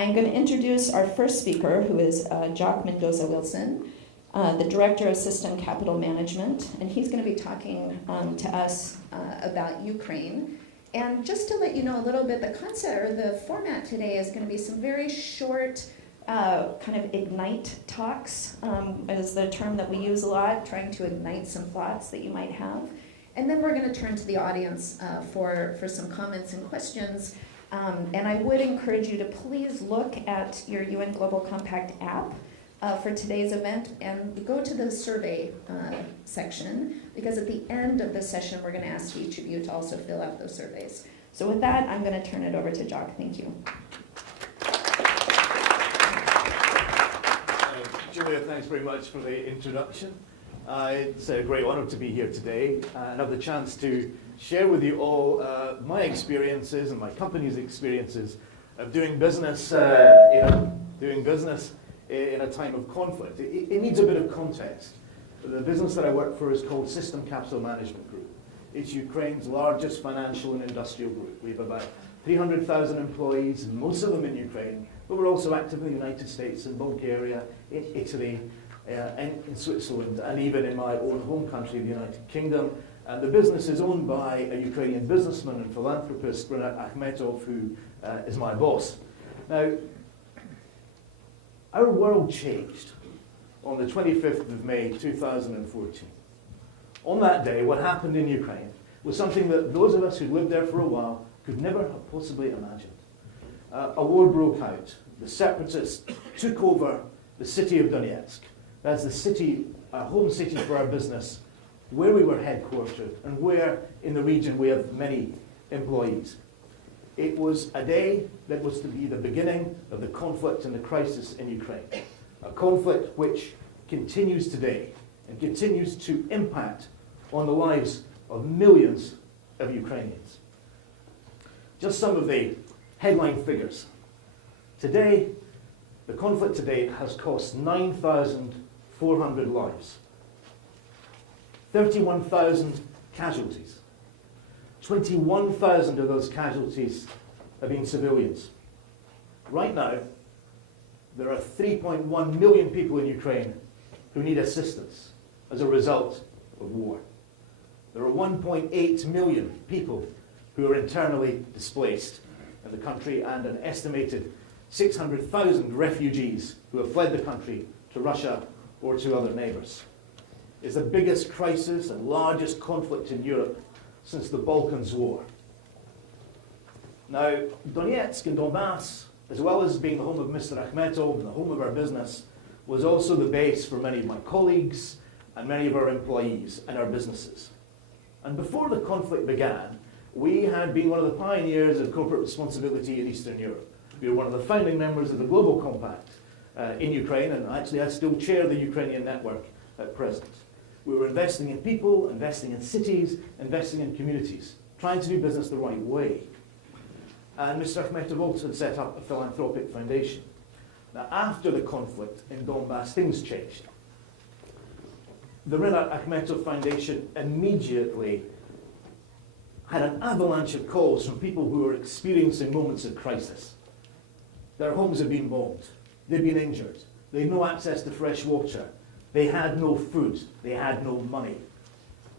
I'm going to introduce our first speaker, who is Jock Mendoza the Wilson, the Director of System Capital Management, and he's going to be talking to us about Ukraine. And just to let you know a little bit, the concept or the format today is going to be some very short kind of ignite talks, is the term that we use a lot, trying to ignite some thoughts that you might have. And then we're going to turn to the audience for some comments and questions. And I would encourage you to please look at your UN Global Compact app for today's event and go to the survey section, because at the end of the session we're going to ask each of you to also fill out those surveys. So with that, I'm going to turn it over to Jock. Thank you. Julia, thanks very much for the introduction. It's a great honor to be here today and have the chance to share with you all my experiences and my company's experiences of doing business in a time of conflict. It needs a bit of context. The business that I work for is called System Capital Management Group. It's Ukraine's largest financial and industrial group. We have about 300,000 employees, most of them in Ukraine, but we're also active in the United States, in Bulgaria, in Italy, and in Switzerland, and even in my own home country, the United Kingdom. And the business is owned by a Ukrainian businessman and philanthropist, Rinat Akhmetov, who is my boss. Now, our world changed on the 25th of May 2014. On that day, what happened in Ukraine was something that those of us who lived there for a while could never have possibly imagined. A war broke out. The separatists took over the city of Donetsk. That's the city, home city for our business, where we were headquartered and where in the region we have many employees. It was a day that was to be the beginning of the conflict and the crisis in Ukraine, a conflict which continues today and continues to impact on the lives of millions of Ukrainians. Just some of the headline figures. Today, the conflict today has cost 9,400 lives, 31,000 casualties. 21,000 of those casualties have been civilians. Right now, there are 3.1 million people in Ukraine who need assistance as a result of war. There are 1.8 million people who are internally displaced in the country, and an estimated 600,000 refugees who have fled the country to Russia or to other neighbours. It's the biggest crisis and largest conflict in Europe since the Balkans War. Now, Donetsk and Donbass, as well as being the home of Mr. Akhmetov and the home of our business, was also the base for many of my colleagues and many of our employees and our businesses. And before the conflict began, we had been one of the pioneers of corporate responsibility in Eastern Europe. We were one of the founding members of the Global Compact in Ukraine, and actually I still chair the Ukrainian network at present. We were investing in people, investing in cities, investing in communities, trying to do business the right way. And Mr. Akhmetov also set up a philanthropic foundation. Now, after the conflict in Donbass, things changed. The Rinat Akhmetov Foundation immediately had an avalanche of calls from people who were experiencing moments of crisis. Their homes had been bombed. They'd been injured. They had no access to fresh water. They had no food. They had no money.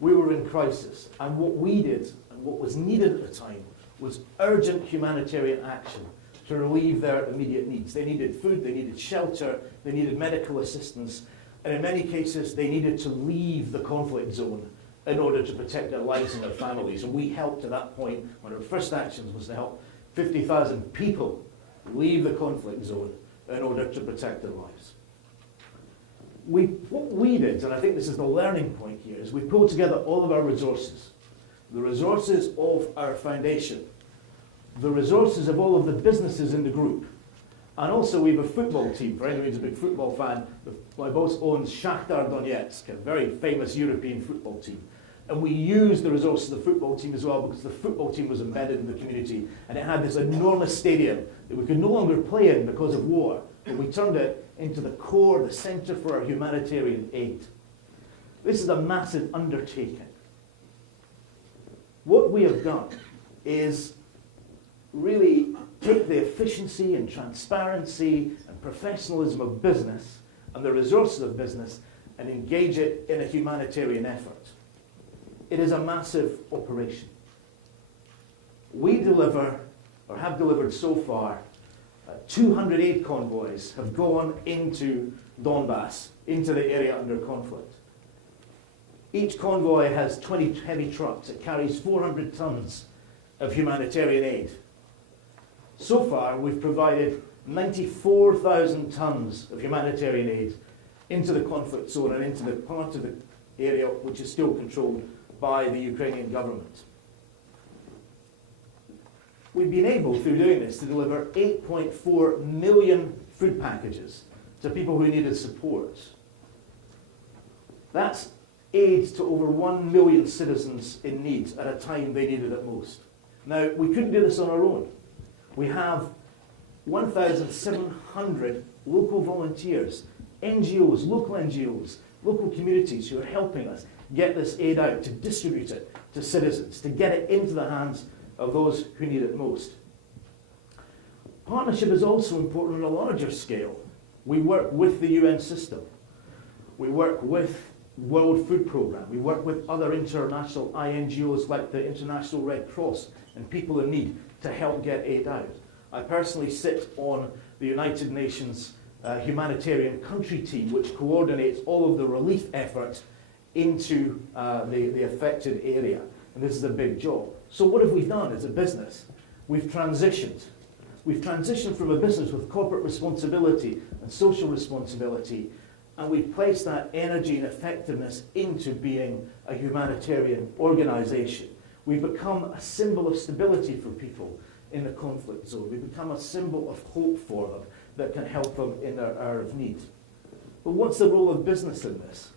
We were in crisis. And what we did, and what was needed at the time, was urgent humanitarian action to relieve their immediate needs. They needed food, they needed shelter, they needed medical assistance, and in many cases they needed to leave the conflict zone in order to protect their lives and their families. And we helped at that point. One of our first actions was to help 50,000 people leave the conflict zone in order to protect their lives. What we did, and I think this is the learning point here, is we pulled together all of our resources. The resources of our foundation, the resources of all of the businesses in the group, and also we have a football team. For anyone who's a big football fan, my boss owns Shakhtar Donetsk, a very famous European football team. And we used the resources of the football team as well, because the football team was embedded in the community, and it had this enormous stadium that we could no longer play in because of war. And we turned it into the core, the centre for our humanitarian aid. This is a massive undertaking. What we have done is really take the efficiency and transparency and professionalism of business and the resources of business and engage it in a humanitarian effort. It is a massive operation. We deliver, or have delivered so far, 200 aid convoys have gone into Donbass, into the area under conflict. Each convoy has 20 heavy trucks. It carries 400 tons of humanitarian aid. So far, we've provided 94,000 tons of humanitarian aid into the conflict zone and into the part of the area which is still controlled by the Ukrainian government. We've been able, through doing this, to deliver 8.4 million food packages to people who needed support. That's aid to over 1 million citizens in need at a time they needed it most. Now, we couldn't do this on our own. We have 1,700 local volunteers, NGOs, local communities who are helping us get this aid out, to distribute it to citizens, to get it into the hands of those who need it most. Partnership is also important on a larger scale. We work with the UN system. We work with World Food Programme. We work with other international INGOs like the International Red Cross and people in need to help get aid out. I personally sit on the United Nations humanitarian country team, which coordinates all of the relief efforts into the affected area. And this is a big job. So what have we done as a business? We've transitioned. We've transitioned from a business with corporate responsibility and social responsibility, and we've placed that energy and effectiveness into being a humanitarian organisation. We've become a symbol of stability for people in the conflict zone. We've become a symbol of hope for them that can help them in their hour of need. But what's the role of business in this?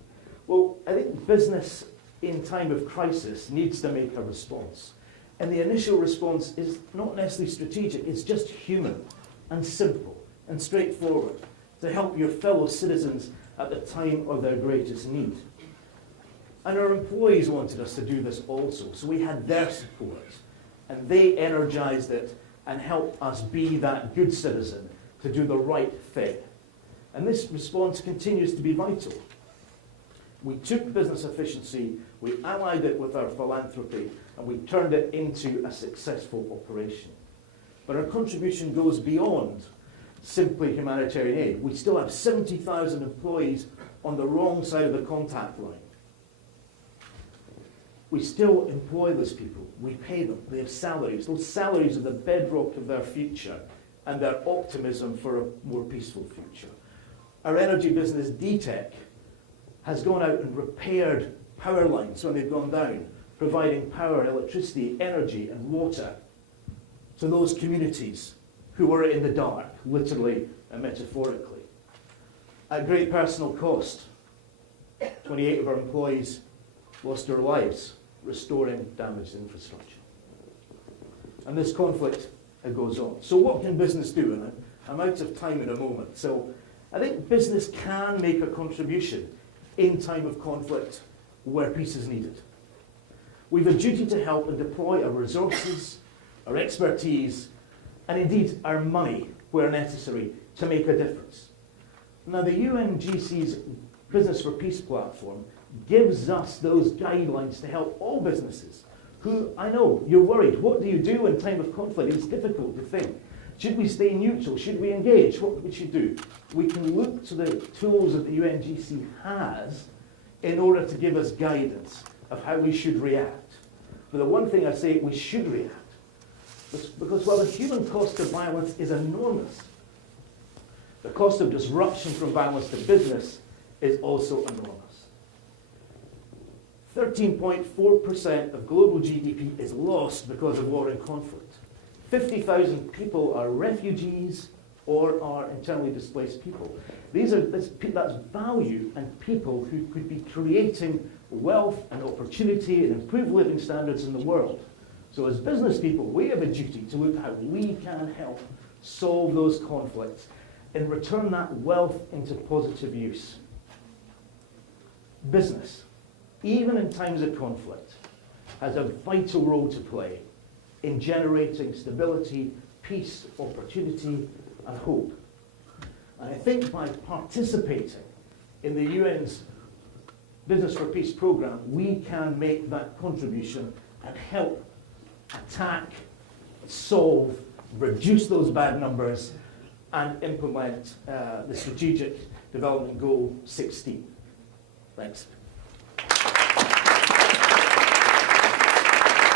Well, I think business in time of crisis needs to make a response. And the initial response is not necessarily strategic, it's just human and simple and straightforward to help your fellow citizens at the time of their greatest need. And our employees wanted us to do this also, so we had their support. And they energized it and helped us be that good citizen to do the right thing. And this response continues to be vital. We took business efficiency, we allied it with our philanthropy, and we turned it into a successful operation. But our contribution goes beyond simply humanitarian aid. We still have 70,000 employees on the wrong side of the contact line. We still employ those people. We pay them. They have salaries. Those salaries are the bedrock of their future and their optimism for a more peaceful future. Our energy business, DTEC, has gone out and repaired power lines when they've gone down, providing power, electricity, energy, and water to those communities who were in the dark, literally and metaphorically. At great personal cost, 28 of our employees lost their lives restoring damaged infrastructure. And this conflict, it goes on. So what can business do? And I'm out of time in a moment. So I think business can make a contribution in time of conflict where peace is needed. We've a duty to help and deploy our resources, our expertise, and indeed our money where necessary to make a difference. Now the UNGC's Business for Peace platform gives us those guidelines to help all businesses who, I know, you're worried. What do you do in time of conflict? It's difficult to think. Should we stay neutral? Should we engage? What we should do? We can look to the tools that the UNGC has in order to give us guidance of how we should react. But the one thing I say, we should react. Because while the human cost of violence is enormous, the cost of disruption from violence to business is also enormous. 13.4% of global GDP is lost because of war and conflict. 50,000 people are refugees or are internally displaced people. That's value and people who could be creating wealth and opportunity and improved living standards in the world. So as business people, we have a duty to look at how we can help solve those conflicts and return that wealth into positive use. Business, even in times of conflict, has a vital role to play in generating stability, peace, opportunity, and hope. And I think by participating in the UN's Business for Peace programme, we can make that contribution and help attack, solve, reduce those bad numbers, and implement the Strategic Development Goal 16. Thanks.